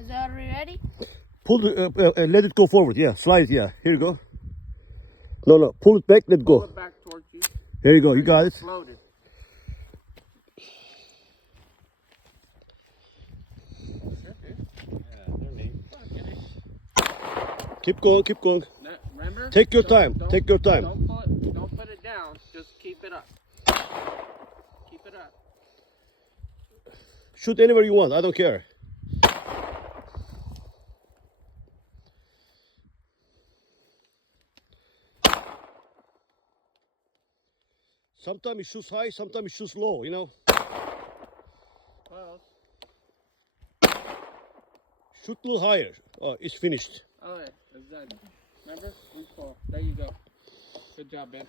Is it already ready? Pull the, let it go forward. Yeah, slide it. Yeah, here you go. No, pull it back. Let it Pull go. it back towards you. Here you go. You got it. Loaded. Keep going. Keep going. Remember? Take your time. Take your time. Don't put it down. Just keep it up. Keep it up. Shoot anywhere you want. I don't care. Sometimes it shoots high. Sometimes it shoots low. You know. Close. Shoot a little higher. Oh, it's finished. Oh, yeah. It's done. Remember? Recoil. There you go. Good job, Ben.